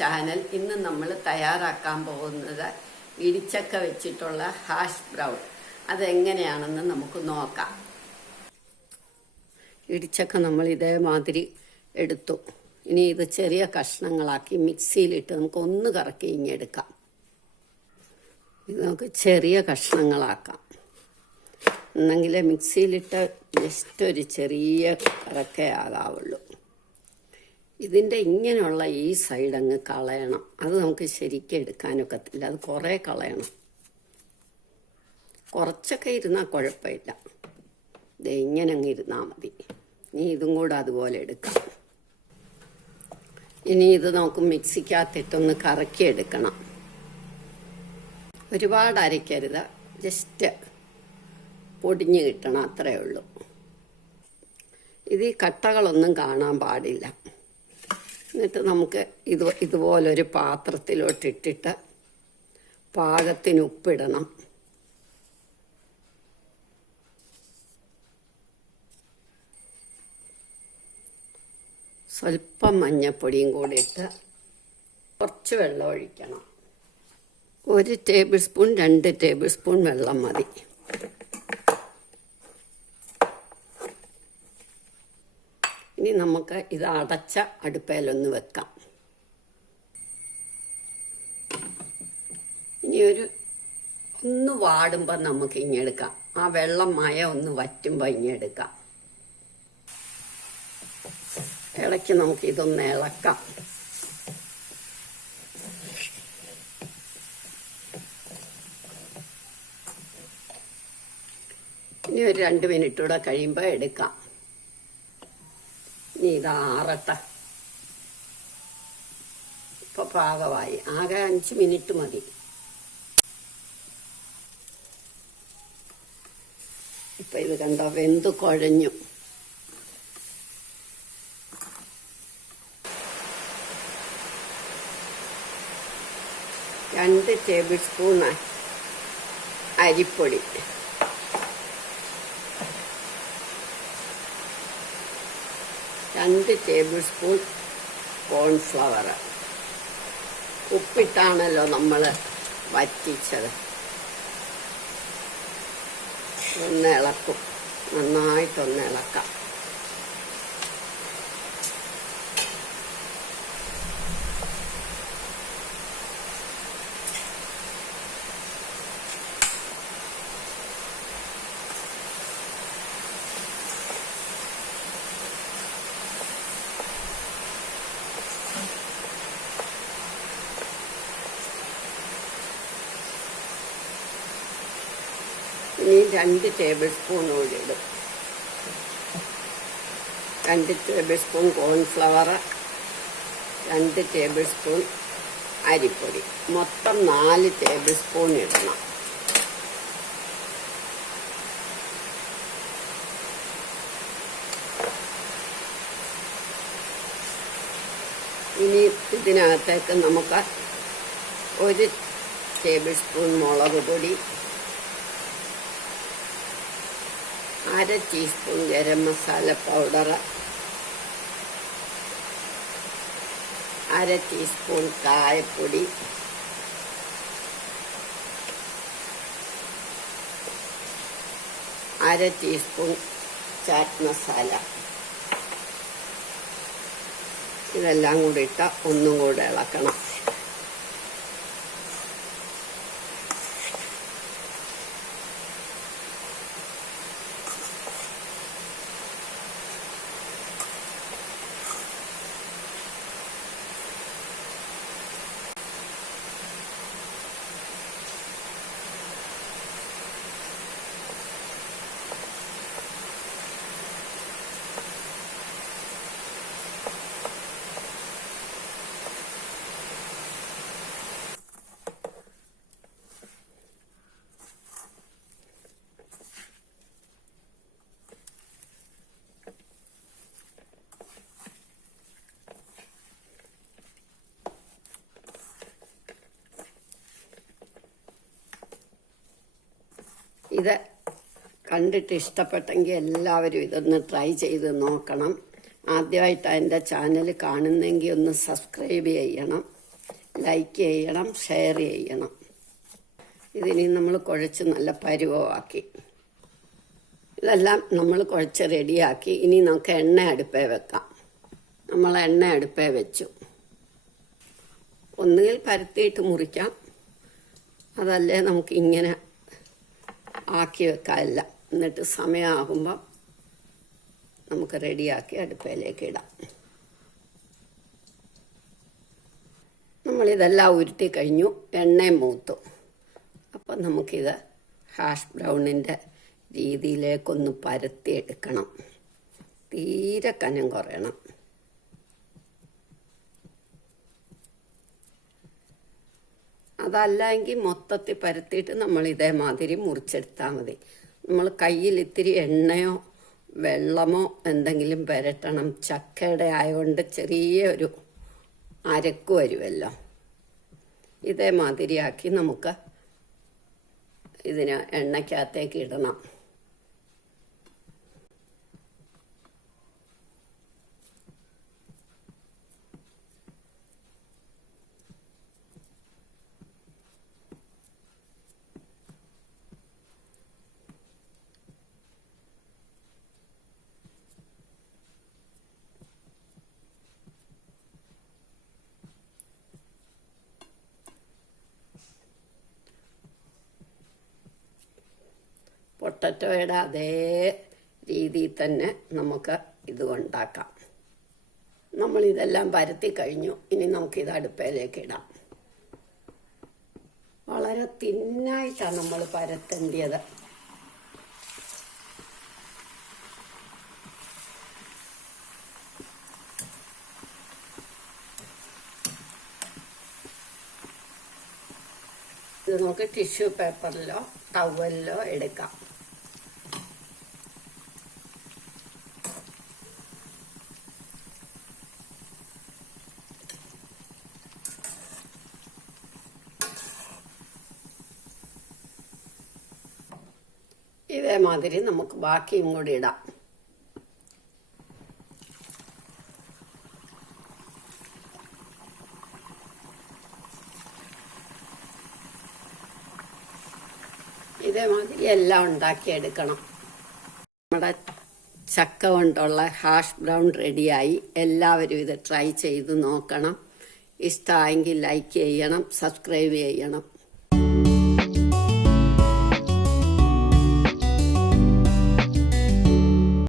Channel. ഇന്ന് നമ്മൾ തയ്യാറാക്കാൻ പോകുന്നത് ഇടിച്ചക്ക വെച്ചിട്ടുള്ള ഹാഷ് ബ്രൗൺ. അതെങ്ങനെയാണെന്ന് നമുക്ക് നോക്കാം. ഇടിച്ചക്ക നമ്മൾ ഇതേമാതിരി എടുത്തു. ഇനി ഇത് ചെറിയ കഷ്ണങ്ങളാക്കി മിക്സിയിലിട്ട് നമുക്ക് ഒന്ന് കറക്കി ഇങ്ങെടുക്കാം. ഇത് നമുക്ക് ചെറിയ കഷ്ണങ്ങളാക്കാം. എന്നെങ്കിലേ മിക്സിയിലിട്ട് ജസ്റ്റ് ഒരു ചെറിയ കറക്കേ ആകാവുള്ളൂ. ഇതിൻ്റെ ഇങ്ങനെയുള്ള ഈ സൈഡ് അങ്ങ് കളയണം. അത് നമുക്ക് ശരിക്കും എടുക്കാനൊക്കത്തില്ല. അത് കുറേ കളയണം. കുറച്ചൊക്കെ ഇരുന്നാൽ കുഴപ്പമില്ല. ഇത് ഇങ്ങനെ അങ്ങ് ഇരുന്നാൽ മതി. ഇനി ഇതും കൂടെ അതുപോലെ എടുക്കാം. ഇനി ഇത് നമുക്ക് മിക്സിക്കകത്തിട്ടൊന്ന് കറക്കിയെടുക്കണം. ഒരുപാട് അരയ്ക്കരുത്, ജസ്റ്റ് പൊടിഞ്ഞ് കിട്ടണം, അത്രയേ ഉള്ളൂ. ഇത് ഈ കട്ടകളൊന്നും കാണാൻ പാടില്ല. എന്നിട്ട് നമുക്ക് ഇതുപോലൊരു പാത്രത്തിലോട്ടിട്ടിട്ട് പാകത്തിന് ഉപ്പിടണം. സ്വല്പം മഞ്ഞപ്പൊടിയും കൂടി ഇട്ട് കുറച്ച് വെള്ളം ഒഴിക്കണം. 1 ടേബിൾ സ്പൂൺ 2 ടേബിൾ സ്പൂൺ വെള്ളം മതി. ഇനി നമുക്ക് ഇത് അടച്ച അടുപ്പയിലൊന്ന് വെക്കാം. ഇനി ഒന്ന് വാടുമ്പോൾ നമുക്ക് ഇങ്ങെടുക്കാം. ആ വെള്ളം മയ ഒന്ന് വറ്റുമ്പോൾ ഇങ്ങെടുക്കാം. ഇളക്കി നമുക്ക് ഇതൊന്ന് ഇളക്കാം. ഇനി ഒരു 2 മിനിറ്റ് കൂടെ കഴിയുമ്പോൾ എടുക്കാം. ഇനി ഇത് ആറട്ടെ. ഇപ്പൊ പാകമായി. ആകെ 5 മിനിറ്റ് മതി. ഇപ്പൊ ഇത് കണ്ടോ, വെന്ത് കുഴഞ്ഞു. രണ്ട് ടേബിൾ സ്പൂൺ അരിപ്പൊടി, 2 ടേബിൾ സ്പൂൺ കോൺഫ്ലവർ. ഉപ്പിട്ടാണല്ലോ നമ്മൾ വറ്റിച്ചത്. ഒന്ന് ഇളക്കും, നന്നായിട്ടൊന്ന് ഇളക്കാം. ഇനി 2 ടേബിൾ സ്പൂൺ കൂടി ഇടും. 2 table spoon cornflour, 2 table spoon അരിപ്പൊടി, മൊത്തം 4 ടേബിൾ സ്പൂൺ ഇടണം. ഇനി ഇതിനകത്തേക്ക് നമുക്ക് 1 ടേബിൾ സ്പൂൺ മുളക് പൊടി, 1/2 teaspoon garam masala powder, 1/2 teaspoon കായപ്പൊടി, 1/2 ടീസ്പൂൺ ചാറ്റ് മസാല. ഇതെല്ലാം കൂടി ഇട്ട ഒന്നും കൂടെ ഇളക്കണം. ഇത് കണ്ടിട്ട് ഇഷ്ടപ്പെട്ടെങ്കിൽ എല്ലാവരും ഇതൊന്ന് ട്രൈ ചെയ്ത് നോക്കണം. ആദ്യമായിട്ട് എൻ്റെ ചാനൽ കാണുന്നെങ്കിൽ ഒന്ന് സബ്സ്ക്രൈബ് ചെയ്യണം. ലൈക്ക് ചെയ്യണം, ഷെയർ ചെയ്യണം. ഇതിനി നമ്മൾ കുഴച്ച് നല്ല പരുവമാക്കി. ഇതെല്ലാം നമ്മൾ കുഴച്ച് റെഡിയാക്കി. ഇനി നമുക്ക് എണ്ണ അടുപ്പേ വെക്കാം. നമ്മൾ എണ്ണ അടുപ്പേ വെച്ചു. ഒന്നുകിൽ പരത്തിയിട്ട് മുറിക്കാം, അതല്ലേ നമുക്ക് ഇങ്ങനെ ആക്കി വെക്കാമല്ല. എന്നിട്ട് സമയമാകുമ്പം നമുക്ക് റെഡിയാക്കി അടുപ്പയിലേക്ക് ഇടാം. നമ്മളിതെല്ലാം ഉരുട്ടി കഴിഞ്ഞു, എണ്ണയും മൂത്തു. അപ്പം നമുക്കിത് ഹാഷ് ബ്രൗണിൻ്റെ രീതിയിലേക്കൊന്ന് പരത്തിയെടുക്കണം. തീരെ കനം കുറയണം. അതല്ലെങ്കിൽ മൊത്തത്തിൽ പരത്തിയിട്ട് നമ്മൾ ഇതേമാതിരി മുറിച്ചെടുത്താൽ മതി. നമ്മൾ കയ്യിൽ ഇത്തിരി എണ്ണയോ വെള്ളമോ എന്തെങ്കിലും പുരട്ടണം. ചക്കയുടെ ആയതുകൊണ്ട് ചെറിയൊരു അരക്ക് വരുമല്ലോ. ഇതേമാതിരിയാക്കി നമുക്ക് ഇതിന് എണ്ണയ്ക്കകത്തേക്ക് ഇടണം. പൊട്ടറ്റോയുടെ അതേ രീതിയിൽ തന്നെ നമുക്ക് ഇത് ഉണ്ടാക്കാം. നമ്മളിതെല്ലാം പരത്തി കഴിഞ്ഞു. ഇനി നമുക്കിത് അടുപ്പയിലേക്ക് ഇടാം. വളരെ തിന്നായിട്ടാണ് നമ്മൾ പരത്തേണ്ടത്. ഇത് നമുക്ക് ടിഷ്യൂ പേപ്പറിലോ ടവലിലോ എടുക്കാം. ഇതേമാതിരി നമുക്ക് ബാക്കിയും കൂടി ഇടാം. ഇതേമാതിരി എല്ലാം ഉണ്ടാക്കിയെടുക്കണം. നമ്മുടെ ചക്ക കൊണ്ടുള്ള ഹാഷ് ബ്രൗൺ റെഡിയായി. എല്ലാവരും ഇത് ട്രൈ ചെയ്ത് നോക്കണം. ഇഷ്ടമായെങ്കിൽ ലൈക്ക് ചെയ്യണം, സബ്സ്ക്രൈബ് ചെയ്യണം.